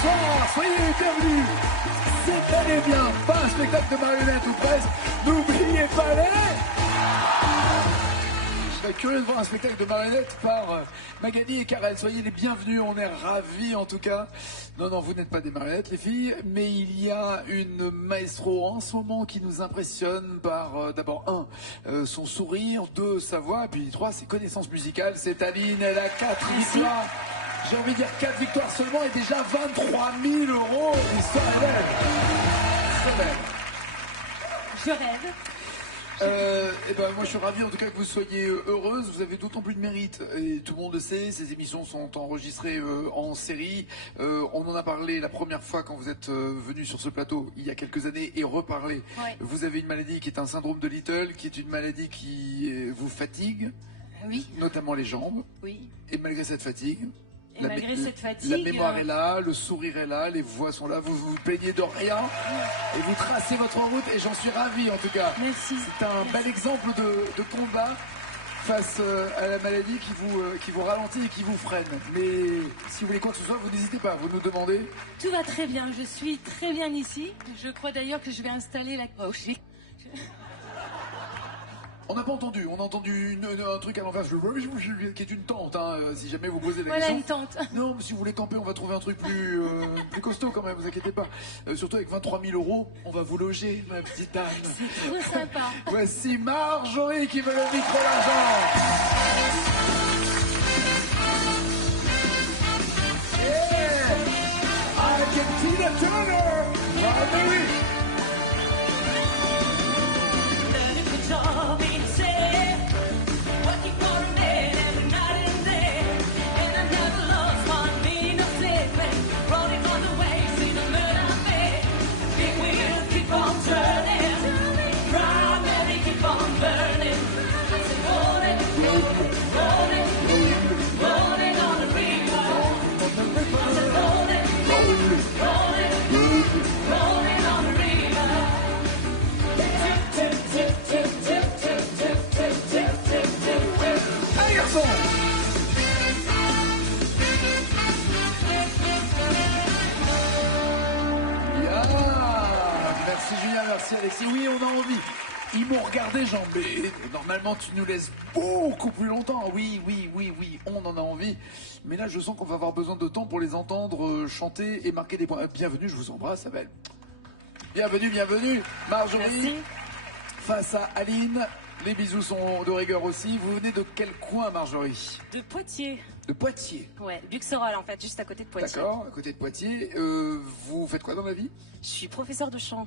bonsoir, soyez les bienvenus. C'est bel et bien pas un spectacle de marionnettes ou presque. N'oubliez pas les... Je serais curieux de voir un spectacle de marionnettes par Magali et Karel. Soyez les bienvenus, on est ravis en tout cas. Non, vous n'êtes pas des marionnettes les filles, mais il y a une maestro en ce moment qui nous impressionne par d'abord son sourire, 2 sa voix, puis 3 ses connaissances musicales. C'est Aline, elle a 4 victoires. J'ai envie de dire 4 victoires seulement et déjà 23 000 €. L'histoire est belle. C'est belle. Je rêve. Moi je suis ravi en tout cas que vous soyez heureuse, vous avez d'autant plus de mérite et tout le monde le sait, ces émissions sont enregistrées en série, on en a parlé la première fois quand vous êtes venu sur ce plateau il y a quelques années et reparlé. Ouais. Vous avez une maladie qui est un syndrome de Little, qui est une maladie qui vous fatigue, oui, notamment les jambes, oui. Et malgré cette fatigue, Et malgré cette fatigue, la mémoire est là, le sourire est là, les voix sont là, vous vous plaignez de rien et vous tracez votre route et j'en suis ravi en tout cas. Merci. C'est un bel exemple de combat face à la maladie qui vous ralentit et qui vous freine. Mais si vous voulez quoi que ce soit, vous n'hésitez pas, vous nous demandez. Tout va très bien, je suis très bien ici. Je crois d'ailleurs que je vais installer la... Oh, On n'a pas entendu, on a entendu un truc à l'envers qui est une tente, hein, si jamais vous posez la voilà question. une tente. Non, mais si vous voulez camper, on va trouver un truc plus costaud quand même, vous inquiétez pas. Surtout avec 23 000 €, on va vous loger, ma petite Anne. C'est trop sympa. Voici Marjorie qui veut le micro l'argent. Yeah, Argentina Turner, Marjorie. Merci Alexis, oui on a envie. Ils m'ont regardé Jean, mais normalement tu nous laisses beaucoup plus longtemps. Oui, on en a envie. Mais là je sens qu'on va avoir besoin de temps pour les entendre chanter et marquer des points. Bienvenue, je vous embrasse Abel. Bienvenue Marjorie. Merci. Face à Aline, les bisous sont de rigueur aussi. Vous venez de quel coin Marjorie? De Poitiers. De Poitiers. Ouais, Buxerolles en fait, juste à côté de Poitiers. D'accord, à côté de Poitiers. Vous faites quoi dans la vie? Je suis professeur de chant.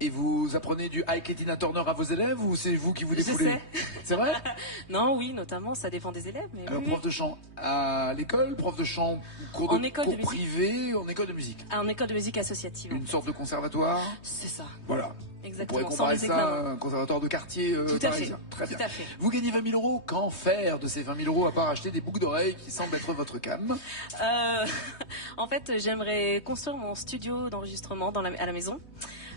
Et vous apprenez du Ike et Tina Turner à vos élèves ou c'est vous qui vous défoulez? Je sais. C'est vrai? Non, oui, notamment, ça dépend des élèves. Mais alors, oui, prof de chant à l'école, prof de chant cours en école de musique. Privé, en école de musique. En école de musique associative. Une sorte de conservatoire? C'est ça. Voilà. Exactement. On pourrait comparer ça à un conservatoire de quartier parisien. Très bien. Tout à fait. Vous gagnez 20 000 €. Qu'en faire de ces 20 000 € à part acheter des boucles d'oreilles qui semblent être votre cam? En fait, j'aimerais construire mon studio d'enregistrement à la maison.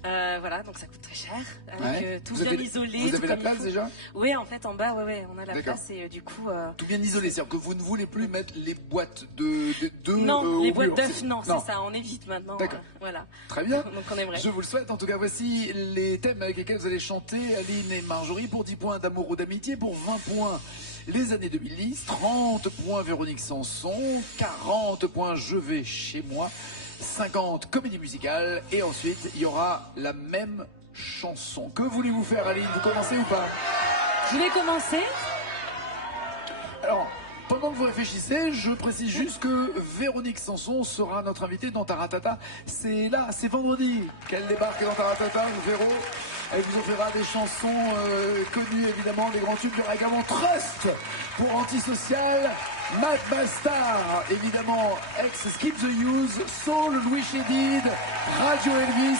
Voilà, donc ça coûte très cher. Avec tout bien isolé. Vous avez la place déjà? Oui, en fait, en bas, ouais, on a la place et du coup. Tout bien isolé, c'est-à-dire que vous ne voulez plus mettre les boîtes de non, les boîtes d'œufs, non, c'est ça, on évite maintenant. D'accord. Voilà. Très bien. Donc on aimerait. Je vous le souhaite. En tout cas, voici les thèmes avec lesquels vous allez chanter, Aline et Marjorie, pour 10 points d'amour ou d'amitié, pour 20 points. Les années 2010, 30 points Véronique Sanson, 40 points Je vais chez moi, 50 comédie musicale et ensuite il y aura la même chanson. Que voulez-vous faire Aline? Vous commencez ou pas? Je vais commencer. Alors, pendant que vous réfléchissez, je précise juste que Véronique Sanson sera notre invitée dans Taratata. C'est là, c'est vendredi qu'elle débarque dans Taratata, Véro. Elle vous offrira des chansons connues évidemment, des grands tubes du Ragabon Trust pour Antisocial, Mad Bastard, évidemment, ex Skip the Use, Soul, Louis Chédid, Radio Elvis,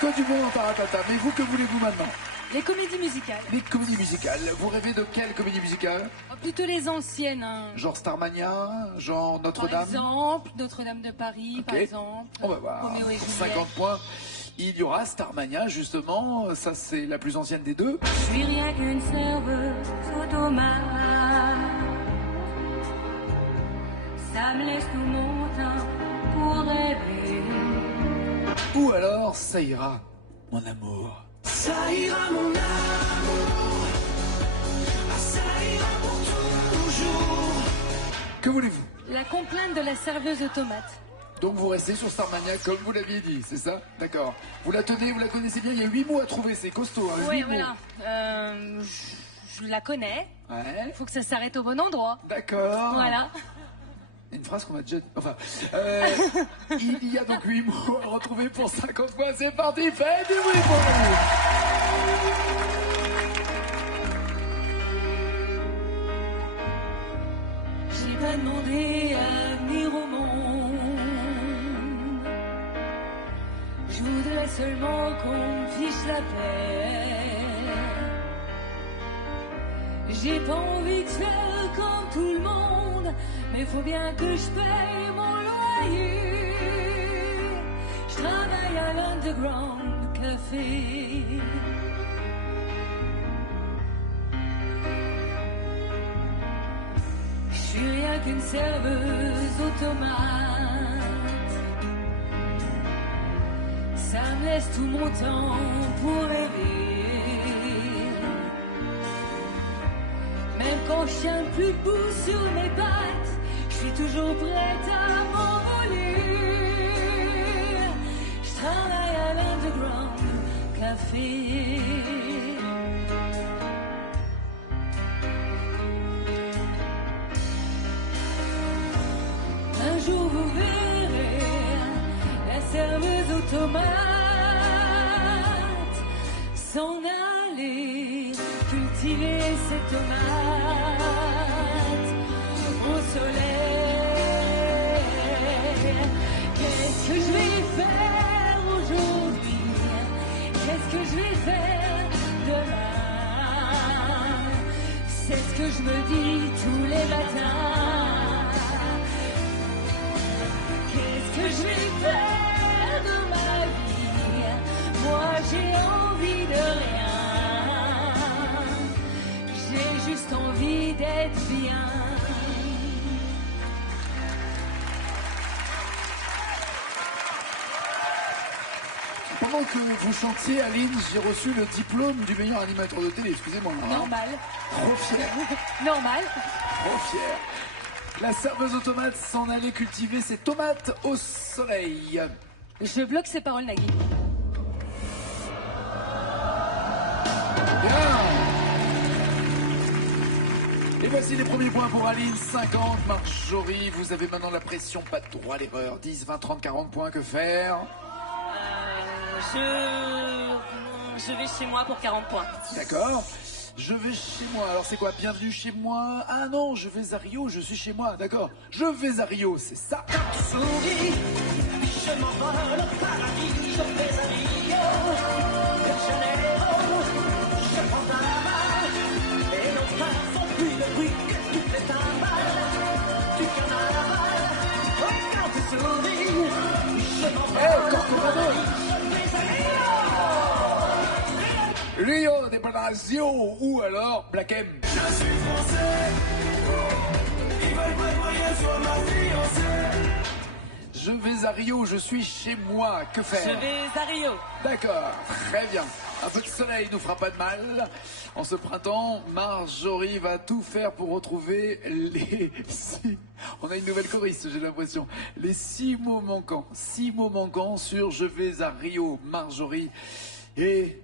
que du bon dans Taratata. Mais vous, que voulez-vous maintenant? Les comédies musicales. Les comédies musicales. Vous rêvez de quelle comédie musicale? Plutôt les anciennes. Hein. Genre Starmania, genre Notre-Dame? Par exemple, Notre-Dame de Paris, par exemple. On va voir. Roméo et Pour Juliette. 50 points. Il y aura Starmania, justement. Ça, c'est la plus ancienne des deux. Je suis rien qu'une serveuse automate. Ça me laisse tout mon temps pour rêver. rêver. Ou alors, ça ira, mon amour. Ça ira, mon amour. Ça ira pour toujours. Que voulez-vous? La complainte de la serveuse automate. Donc vous restez sur Starmania comme vous l'aviez dit, c'est ça? D'accord. Vous la tenez, vous la connaissez bien, il y a 8 mots à trouver, c'est costaud. Hein, Oui, 8 voilà. mots. Je la connais. Ouais. Il faut que ça s'arrête au bon endroit. D'accord. Voilà. Une phrase qu'on a déjà... Enfin, il y a donc 8 mots à retrouver pour 50 points. C'est parti, faites du bruit pour nous. J'ai pas demandé à venir au monde. Je voudrais seulement qu'on me fiche la paix. J'ai pas envie de faire comme tout le monde, mais faut bien que je paye mon loyer. Je travaille à l'Underground Café. Je suis rien qu'une serveuse automate. Ça me laisse tout mon temps pour rêver. Même quand je tiens plus debout sur mes pattes, je suis toujours prête à m'envoler. Je travaille à l'Underground Café. Un jour vous verrez la serveuse automate s'en aller cultiver ses tomates au soleil. Qu'est-ce que je vais faire aujourd'hui? Qu'est-ce que je vais faire demain? C'est ce que je me dis tous les matins. Qu'est-ce que je vais faire de ma vie? Moi j'ai envie de rien. J'ai juste envie d'être bien. Pendant que vous chantiez, Aline, j'ai reçu le diplôme du meilleur animateur de télé. Excusez-moi. Hein. Normal. Trop fier. Normal. Trop fier. La serveuse automate s'en allait cultiver ses tomates au soleil. Je bloque ces paroles, Nagui. Bien. Et voici les premiers points pour Aline, 50. Marjorie, vous avez maintenant la pression, pas de droit à l'erreur. 10, 20, 30, 40 points, que faire? Je vais chez moi pour 40 points. D'accord. Je vais chez moi. Alors c'est quoi? Bienvenue chez moi. Ah non, je vais à Rio, je suis chez moi. D'accord. Je vais à Rio, c'est ça. Souris, je m'envole au paradis, je vais à Rio de Janeiro. Je prends ta main et nos pas font plus de bruit que toutes les timbales du carnaval. Oh, quand tu souris, je m'envole au paradis, je vais à Rio. Rio de Janeiro ou alors Black M. Je suis français, ils veulent pas voyer sur ma fiancée. Je vais à Rio, je suis chez moi. Que faire? Je vais à Rio. D'accord, très bien. Un peu de soleil nous fera pas de mal. En ce printemps, Marjorie va tout faire pour retrouver les 6... On a une nouvelle choriste, j'ai l'impression. Les 6 mots manquants. 6 mots manquants sur Je vais à Rio, Marjorie. Et...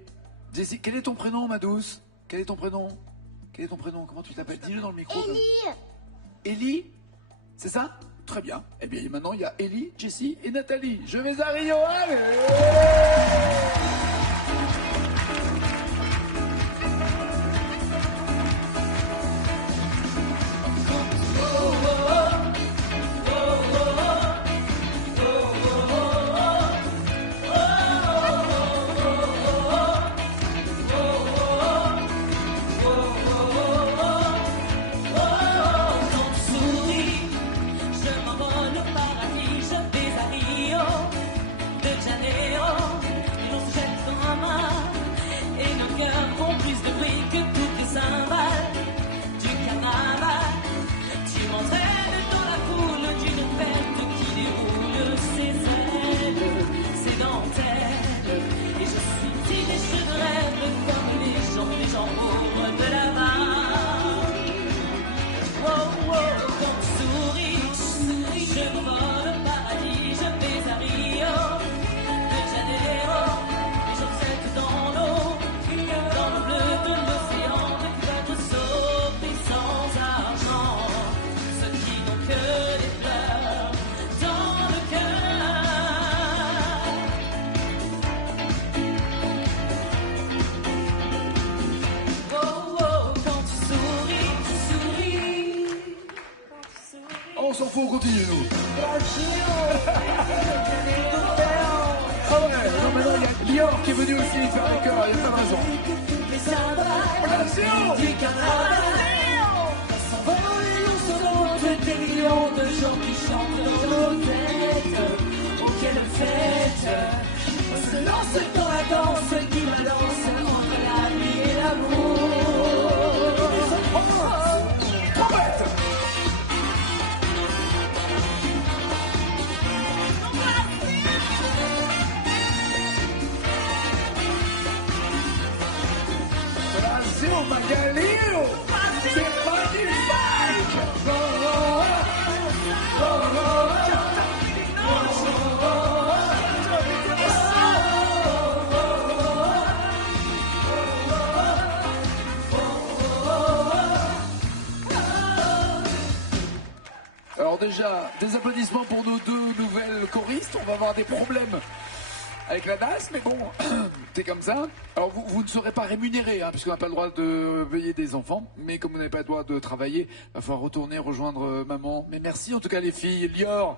Jessie, quel est ton prénom, ma douce? Quel est ton prénom? Quel est ton prénom? Comment tu t'appelles? Dis-le dans le micro. Ellie. Ellie? C'est ça? Très bien. Eh bien, maintenant, il y a Ellie, Jessie et Nathalie. Je vais à Rio, allez! Je m'envole au paradis, je vais à Rio de Janeiro. continue, nous. Ah ouais, non, maintenant il y a Lior qui est venu aussi faire un cœur, il y a pas de raison. Attention! Des millions de gens qui chantent dans nos têtes. Oh, quelle fête! On se lance dans la danse qui balance entre la vie et l'amour. Trompette! Brasil, Magalhães! C'est magnifique! Alors déjà, des applaudissements pour nos deux nouvelles choristes. On va avoir des problèmes avec la DAS, mais bon, c'est comme ça. Alors vous ne serez pas rémunérés, hein, puisqu'on n'a pas le droit de veiller des enfants. Mais comme vous n'avez pas le droit de travailler, il va falloir retourner rejoindre maman. Mais merci en tout cas les filles. Lior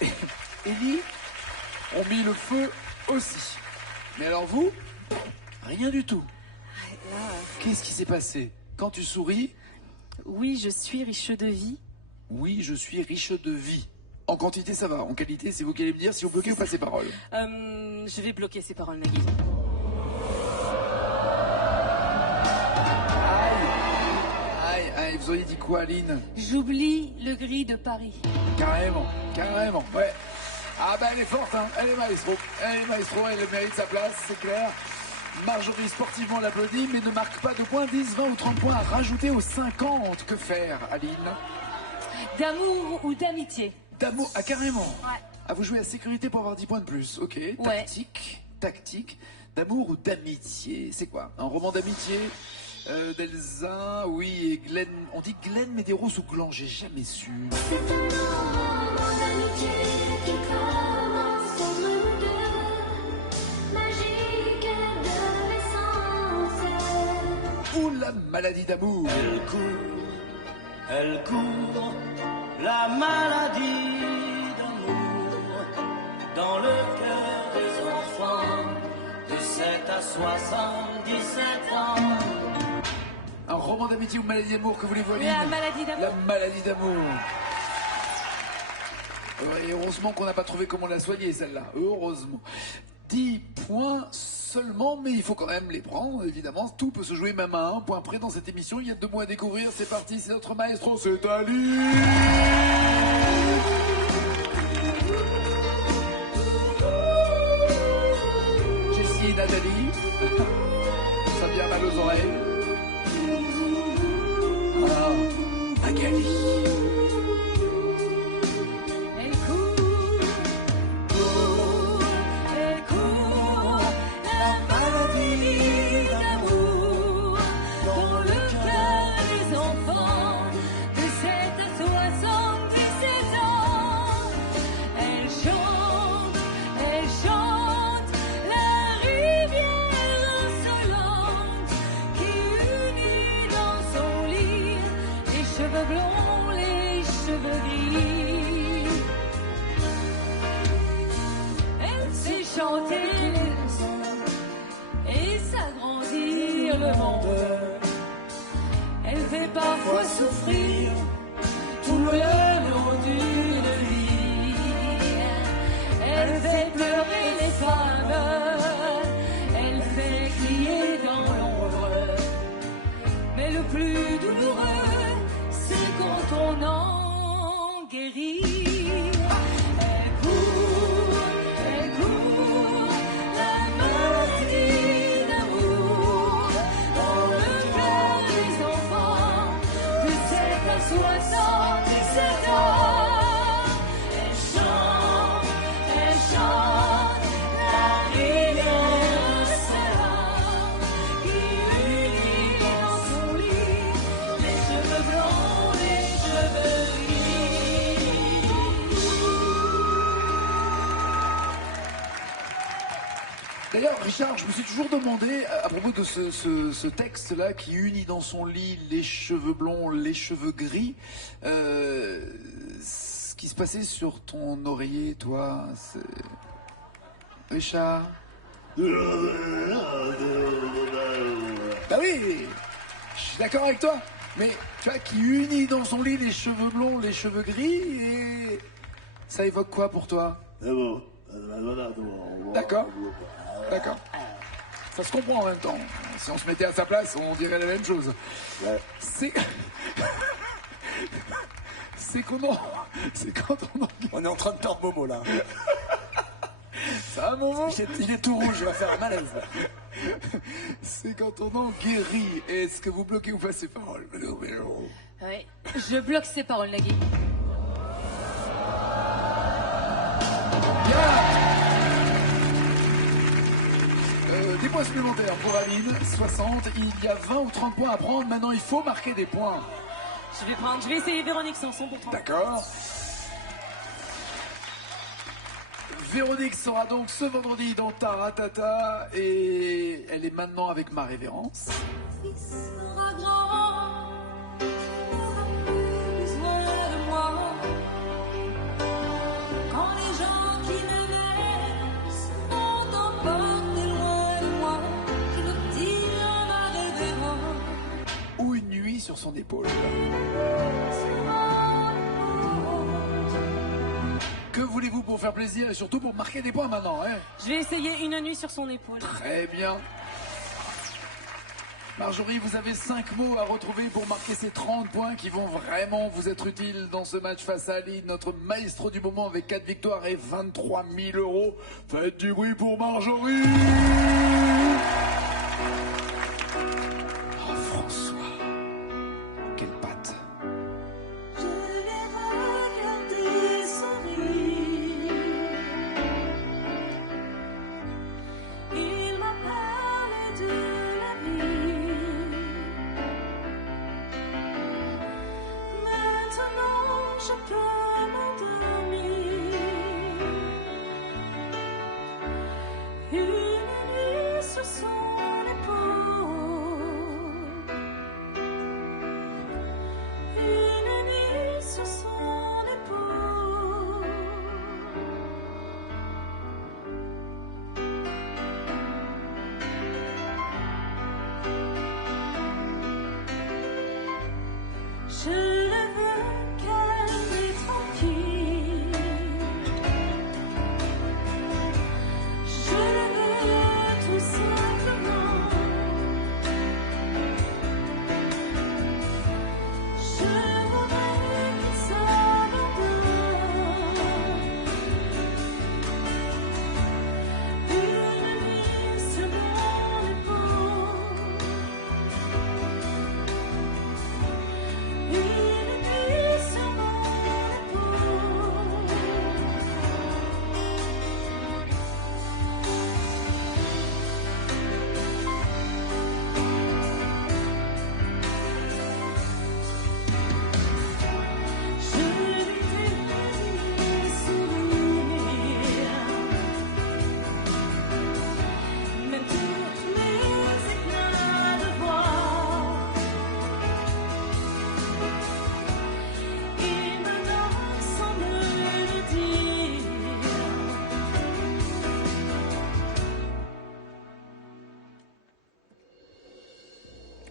et Ellie ont mis le feu aussi. Mais alors vous, rien du tout. Qu'est-ce qui s'est passé? Quand tu souris, Oui, je suis riche de vie. oui, je suis riche de vie. En quantité, ça va. En qualité, c'est vous qui allez me dire si vous bloquez ou pas ces paroles. Je vais bloquer ces paroles, Nagui. Aïe, vous auriez dit quoi, Aline? J'oublie le gris de Paris. Carrément, ouais. Ah bah elle est forte, hein. Elle est maestro, elle mérite sa place, c'est clair. Marjorie sportivement l'applaudit, mais ne marque pas de points, 10, 20 ou 30 points à rajouter aux 50. Que faire, Aline? D'amour ou d'amitié? D'amour, ah carrément. Ouais. Ah, vous jouez à sécurité pour avoir 10 points de plus, ok. Ouais. Tactique. D'amour ou d'amitié, c'est quoi? Un roman d'amitié d'Elsa, oui, et Glenn. On dit Glenn Medeiros ou Glan, j'ai jamais su. C'est un roman d'amitié qui commence entre nous deux, magique adolescence. Ou la maladie d'amour. Elle court, la maladie d'amour dans le cœur des enfants de 7 à 77 ans. Un roman d'amitié ou maladie d'amour, que voulez-vous, Aline? La maladie d'amour. La maladie d'amour. Et heureusement qu'on n'a pas trouvé comment la soigner, celle-là. Heureusement. 10 points seulement, mais il faut quand même les prendre, évidemment. Tout peut se jouer même à un point près dans cette émission. Il y a 2 mots à découvrir. C'est parti, c'est notre maestro, c'est Ali. Jessie et Nathalie. Ça vient mal aux oreilles. Ah, Magali. Elle court, la maladie d'amour dans le cœur des enfants de 7 à 77 ans. Elle chante la rivière insolente qui unit dans son lit les cheveux blonds, les cheveux gris. Elle sait chanter les leçons et s'agrandir le monde. Elle fait parfois souffrir tout le long d'une vie. Elle fait pleurer les femmes, elle fait crier dans l'ombre. Mais le plus douloureux, c'est quand on en guérit. Elle court, la maladie d'amour dans le cœur des enfants de 7 à 77 ans. Elle chante la rivière insolente qui unit dans son lit les cheveux blancs, les cheveux gris. D'ailleurs, Richard, je me suis toujours demandé, à propos de ce texte-là, qui unit dans son lit les cheveux blonds, les cheveux gris, qui se passait sur ton oreiller, toi, c'est... Richard? Bah oui, je suis d'accord avec toi. Mais tu vois, qui unit dans son lit les cheveux blonds, les cheveux gris, et ça évoque quoi pour toi? D'accord. D'accord. Ça se comprend en même temps. Si on se mettait à sa place, on dirait la même chose. Ouais. C'est... C'est quand on... On est en train de perdre Momo là. Ça va, Momo? Il est tout rouge, il va faire un malaise. C'est quand on en guérit. Est-ce que vous bloquez ou pas ces paroles? Oui. Je bloque ces paroles, Nagui. Bien. Des points supplémentaires pour Aline, 60. Il y a 20 ou 30 points à prendre. Maintenant, il faut marquer des points. Je vais essayer Véronique Sanson pour 30. D'accord. Véronique sera donc ce vendredi dans Taratata et elle est maintenant avec ma révérence. Fils sera grand, n'aura plus besoin de moi. Quand les gens qui m'aimaient seront emportés loin de moi, je le dis à ma révérence. Ou une nuit sur son épaule. Que voulez-vous pour faire plaisir et surtout pour marquer des points maintenant, hein? Je vais essayer une nuit sur son épaule. Très bien. Marjorie, vous avez 5 mots à retrouver pour marquer ces 30 points qui vont vraiment vous être utiles dans ce match face à Aline, notre maestro du moment avec 4 victoires et 23 000 €. Faites du bruit pour Marjorie. Oh François, quelle patte. Je l'ai regardé sourire. Il m'a parlé de la vie. Maintenant je peux m'endormir. Une nuit sur son épaule. Une nuit sur son épaule. Je le veux calme et tranquille. Je le veux tout simplement. Je voudrais qu'il s'abandonne. Une nuit sur mon épaule. Une nuit sur mon épaule. Je lui fais sourire. Même tous mes éclats de voix. Il me donne sans me le dire.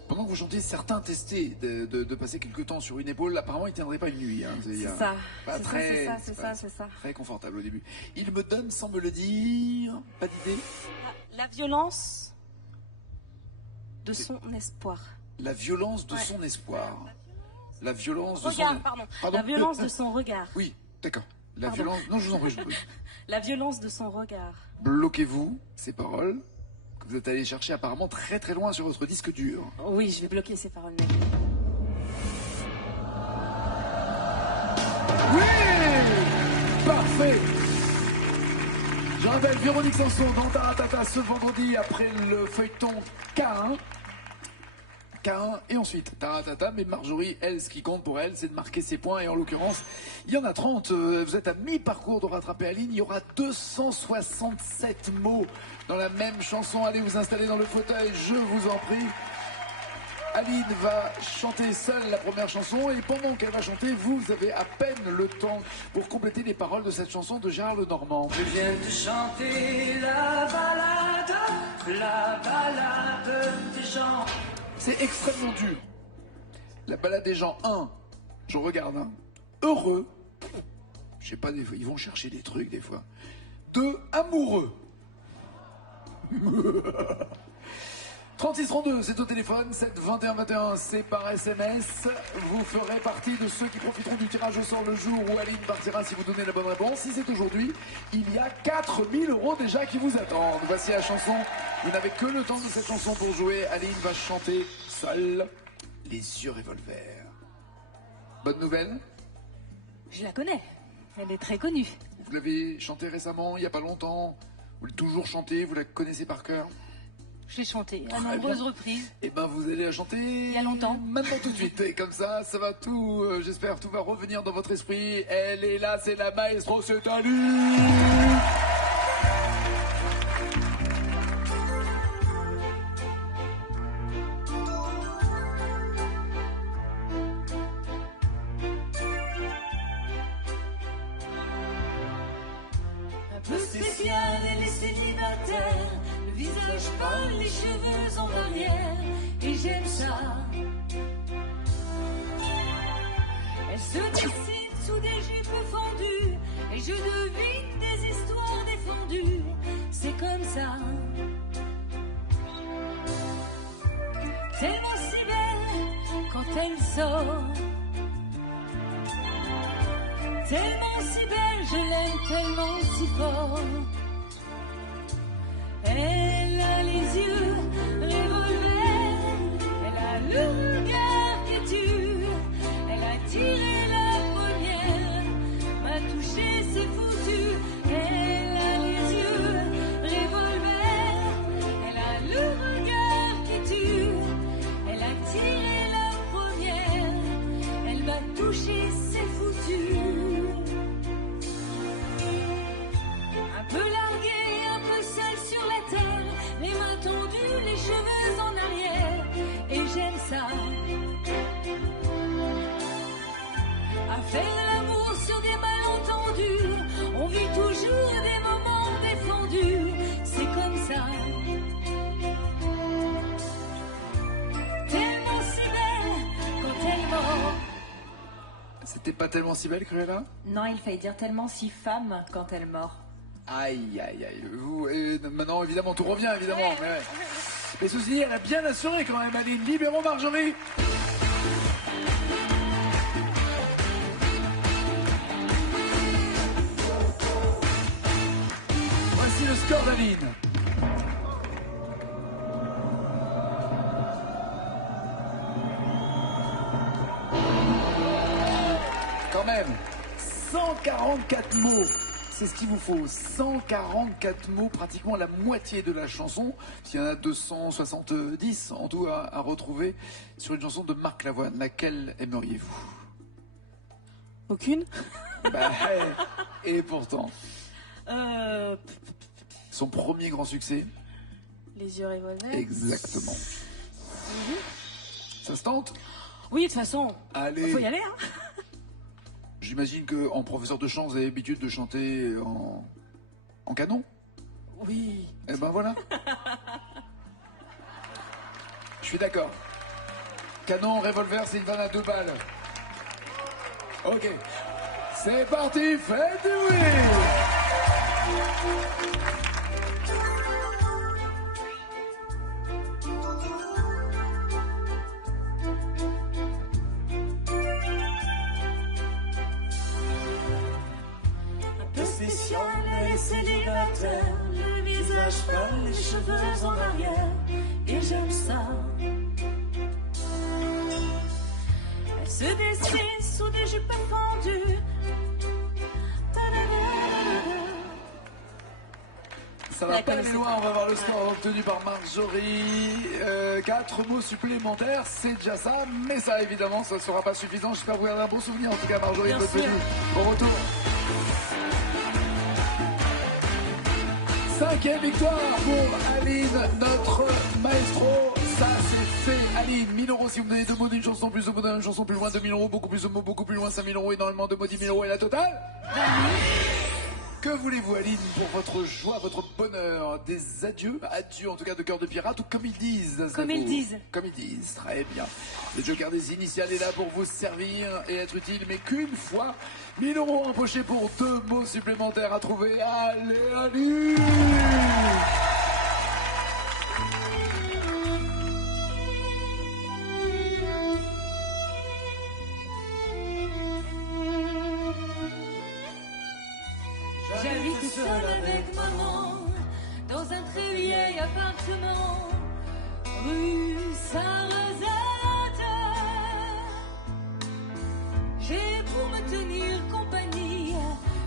Pendant que vous chantiez, certains testaient de passer quelques temps sur une épaule. Apparemment, ils ne tiendraient pas une nuit. Hein. C'est ça. Pas C'est très, ça, c'est pas ça, c'est ça. très confortable au début. Il me donne sans me le dire. Pas d'idée. La violence de son espoir. La violence de Ouais. son espoir. La violence de Regard, son... pardon. Pardon La violence de son regard. Oui, d'accord. La Pardon. violence... Non, je vous en prie, je vous en prie. La violence de son regard. Bloquez-vous ces paroles que vous êtes allé chercher apparemment très très loin sur votre disque dur. Oui, je vais bloquer ces paroles, Nagui. Oui! Parfait! Je rappelle, Véronique Sanson dans Taratata ce vendredi après le feuilleton K1. K1 et ensuite Taratata, mais Marjorie, elle, ce qui compte pour elle, c'est de marquer ses points et en l'occurrence, il y en a 30. Vous êtes à mi-parcours de rattraper Aline. Il y aura 267 mots dans la même chanson. Allez vous installer dans le fauteuil, je vous en prie. Aline va chanter seule la première chanson et pendant qu'elle va chanter, vous avez à peine le temps pour compléter les paroles de cette chanson de Gérard Lenormand. Je viens de chanter la balade des gens. C'est extrêmement dur. La balade des gens, 1, je regarde, hein, heureux. Je sais pas, des fois, ils vont chercher des trucs des fois. 2, amoureux. 3632, c'est au téléphone. 7 21 21, c'est par SMS. Vous ferez partie de ceux qui profiteront du tirage au sort le jour où Aline partira si vous donnez la bonne réponse. Si c'est aujourd'hui, il y a 4000 € déjà qui vous attendent. Voici la chanson. Vous n'avez que le temps de cette chanson pour jouer. Aline va chanter seule Les yeux revolver. Bonne nouvelle? Je la connais. Elle est très connue. Vous l'avez chantée récemment, il n'y a pas longtemps. Vous l'avez toujours chantée, vous la connaissez par cœur? Je l'ai chantée à Très nombreuses bien. reprises. Et ben vous allez la chanter il y a longtemps. Maintenant tout de suite. Et comme ça va tout, j'espère, tout va revenir dans votre esprit. Elle est là, c'est la maestro, c'est Aline. Un peu spécial, elle est célibataire, le visage pâle, les cheveux en arrière, et j'aime ça. Elle se dessine sous des jupes fendues, et je devine des histoires défendues, c'est comme ça. Tellement si belle quand elle sort. Tellement si belle, je l'aime tellement si fort. Elle a les yeux revolver, elle a le regard qui tue, elle a tiré la première, m'a touché, c'est foutu. Elle a les yeux revolver, elle a le regard qui tue, elle a tiré la première, elle m'a touché, c'est foutu. Un peu larguée, un peu seule sur la terre, les mains tendues, les cheveux en arrière, et j'aime ça. À faire l'amour sur des malentendus, on vit toujours des moments défendus, c'est comme ça. Tellement si belle quand elle mord. C'était pas tellement si belle, Cruella? Non, il fallait dire tellement si femme quand elle mord. Aïe, aïe, aïe. Vous, et maintenant, évidemment, tout revient, évidemment. Mais, ouais. Mais ceci dit, elle a bien assuré quand même, Aline. Libérons Marjorie. Voici le score d'Aline. Quand même, 144 mots. C'est ce qu'il vous faut, 144 mots, pratiquement la moitié de la chanson. Il y en a 270 en tout à retrouver sur une chanson de Marc Lavoine. Laquelle aimeriez-vous? Aucune. Bah, et pourtant, Euh, son premier grand succès. les yeux revolver. Exactement. Ça se tente? Oui, de toute façon, Allez. faut y aller, hein. J'imagine qu'en professeur de chant, vous avez l'habitude de chanter en canon? Oui. Eh ben voilà. Je suis d'accord. Canon, revolver, c'est une vanne à 2 balles. Ok. C'est parti, faites du oui. Un peu spécial, elle est célibataire, le visage pâle, les cheveux en arrière, et j'aime ça. Elle se dessine sous des jupes fendues. Ça va pas aller loin, on va voir le score obtenu par Marjorie. 4 mots supplémentaires, c'est déjà ça, mais ça évidemment, ça ne sera pas suffisant. J'espère que vous avez un bon souvenir, en tout cas Marjorie, de votre venue. Au retour. 5e victoire pour Aline, notre maestro. Ça c'est c'est Aline, 1000 euros si vous me donnez 2 mots d'une chanson, plus de mots d'une chanson, plus loin 2000 euros, beaucoup plus de mots, beaucoup plus loin 5000 euros, énormément de mots 10 000 euros et la totale. Que voulez-vous Aline pour votre joie, votre bonheur? Des adieux, adieux en tout cas de cœur de pirate ou comme ils disent? Comme ils disent. Comme ils disent, très bien. Le Joker des initiales est là pour vous servir et être utile, mais qu'une fois, 1000 euros empochés pour 2 mots supplémentaires à trouver. Allez, allez. J'habite seule avec maman dans un très vieil appartement rue Sarrazate. J'ai pour me tenir compagnie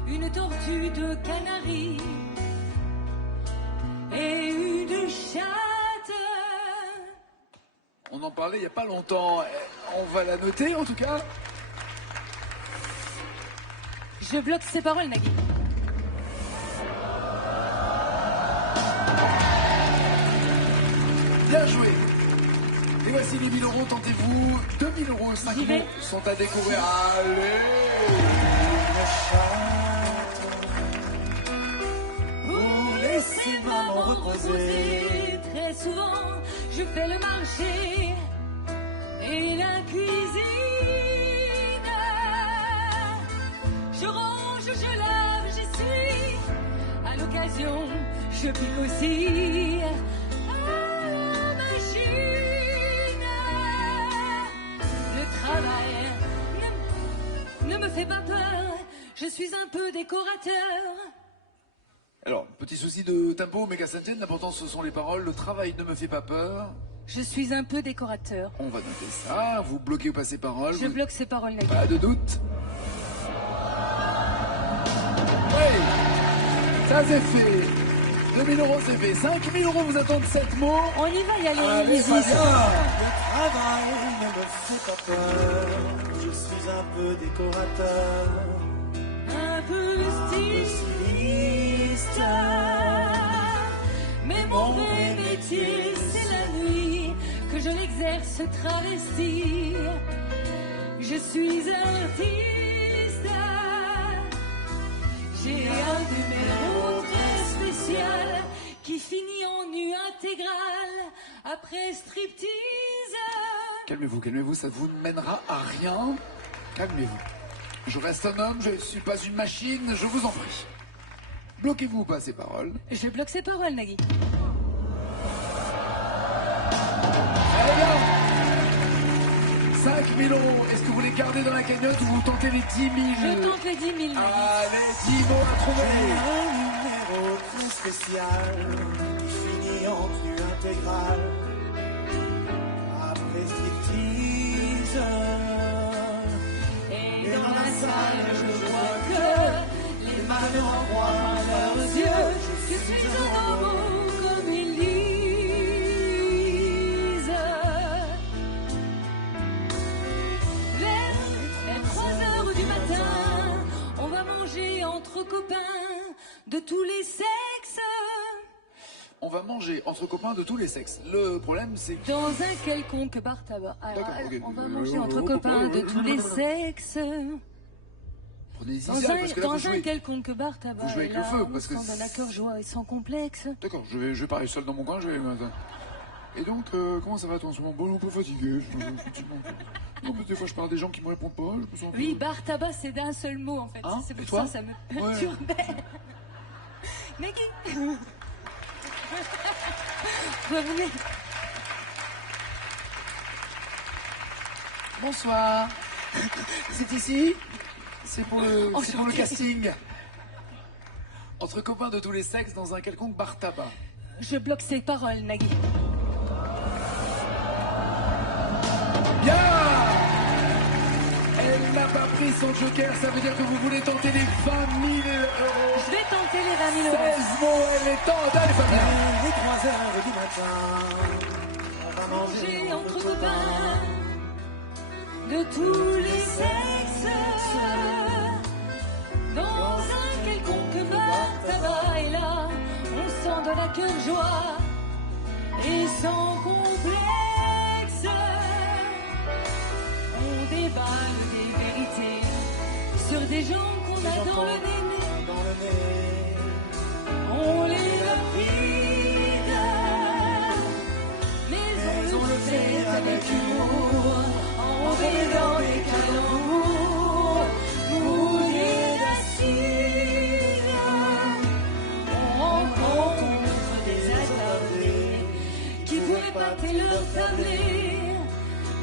une tortue de Canaries et une chatte. On en parlait il n'y a pas longtemps. On va la noter en tout cas. Je bloque ces paroles, Nagui. Bien joué. Et voici les 1000 euros, tentez-vous. 2000 euros, 5 J'y vais. mots sont à découvrir. Allez. Pour laisser maman reposer. Très souvent, je fais le marché et la cuisine. Je range, je lave, j'essuie. À l'occasion, je pique aussi. À la machine. Le travail ne me fait pas peur. Je suis un peu décorateur. Alors, petit souci de tempo, méga Saint-Étienne, l'important ce sont les paroles. Le travail ne me fait pas peur. Je suis un peu décorateur. On va noter ça. Vous bloquez ou passez parole. Je bloque ces paroles, Nagui. Pas de doute. Oui, ça c'est fait. 2000 euros c'est fait. 5000 euros vous attendent 7 mots. On y va y aller, Allez, Isis. Fabien. Travail ne me fait pas peur, je suis un peu décorateur, Un peu styliste. Mais mon vrai métier, c'est la nuit que je l'exerce travesti. Je suis artiste. J'ai un numéro très spécial qui finit en nu intégral après striptease. Calmez-vous, calmez-vous, ça vous ne mènera à rien. Calmez-vous. Je reste un homme, je ne suis pas une machine, je vous en prie. Bloquez-vous ou pas ces paroles. Je bloque ces paroles, Nagui. Allez bien. 5000 euros, est-ce que vous les gardez dans la cagnotte ou vous tentez les 10 000? Je tente les 10 000, Nagui. Allez, 10 mots à trouver. un numéro très spécial, fini en tenue intégrale, après striptease. Et dans la salle, je vois que les manants croient leurs yeux. Je suis un homme comme ils disent. Vers 3 heures du matin, on va manger entre copains de tous les sexes. On va manger entre copains de tous les sexes. Le problème c'est que... Dans un quelconque bar tabac. Alors, D'accord, ok. on va manger entre copains de tous les sexes. Prenez des Dans initiales parce que là un vous jouez. quelconque bar tabac. Vous jouez avec et là, le feu, on parce que sent de la cœur joie et sans complexe. D'accord, je vais parler seul dans mon coin, je vais... Et donc, comment ça va toi en ce moment? Bon, un peu fatigué, effectivement. Non, mais des fois je parle à des gens qui me répondent pas, je me sens un peu- Oui, bar tabac, c'est d'un seul mot en fait. Hein, C'est et pour toi ça ça me Ouais. perturbait. Nagui. Revenez. Bonsoir. C'est ici? C'est pour le Enchanté. casting. Entre copains de tous les sexes dans un quelconque bar tabac. Je bloque ces paroles, Nagui. Bien! Elle n'a pas pris son joker, ça veut dire que vous voulez tenter les 20 000 euros. Je vais tenter les 20 000 euros. 16 mots, elle est tente. Allez, Fabien. Les 3 heures du matin, on va manger Manger entre copains de tous les sexes. Dans un quelconque bar tabac. Et là, on sent de la cœur joie et sans complexe. déballe des vérités sur des gens qu'on a dans le nez. On les lapide, mais on le fait avec humour, en rêvant des calembours, mouillés d'acide. On rencontre des attardés qui pourraient pâter leur tablé,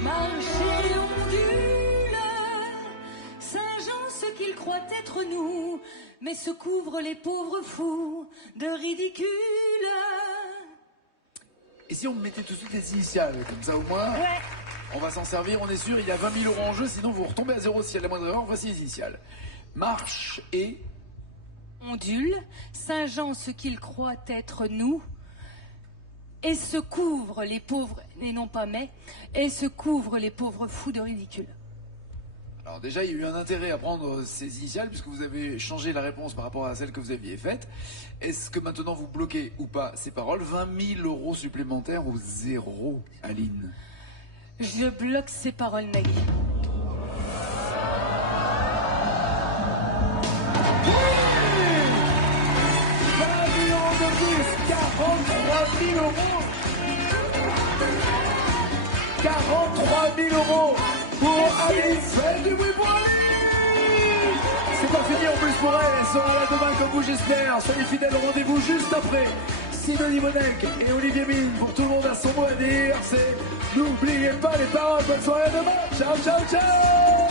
marcher ondule, singeant ce qu'ils croient être nous, mais se couvrent les pauvres fous de ridicule. Et si on mettait tout de suite les initiales, comme ça au moins, Ouais. on va s'en servir, on est sûr, il y a 20 000 € en jeu, sinon vous retombez à zéro s'il y a la moindre erreur. Voici les initiales. Marche et... Ondule, singeant ce qu'ils croient être nous, et se couvrent les pauvres, et non pas mais, et se couvrent les pauvres fous de ridicule. Alors déjà, il y a eu un intérêt à prendre ces initiales puisque vous avez changé la réponse par rapport à celle que vous aviez faite. Est-ce que maintenant vous bloquez ou pas ces paroles? 20 000 € supplémentaires ou zéro, Aline? Je bloque ces paroles, Nagui. De plus, 43 000 €. 43 000 € pour Aline. Faites du bruit pour Aline. C'est pas fini en plus pour elle. Elle sera là demain comme vous, j'espère. Soyez fidèles au rendez-vous juste après. Sidonie Bonnec et Olivier Mine. Pour tout le monde a son mot à dire. C'est n'oubliez pas les paroles. Bonne soirée à demain. Ciao, ciao, ciao.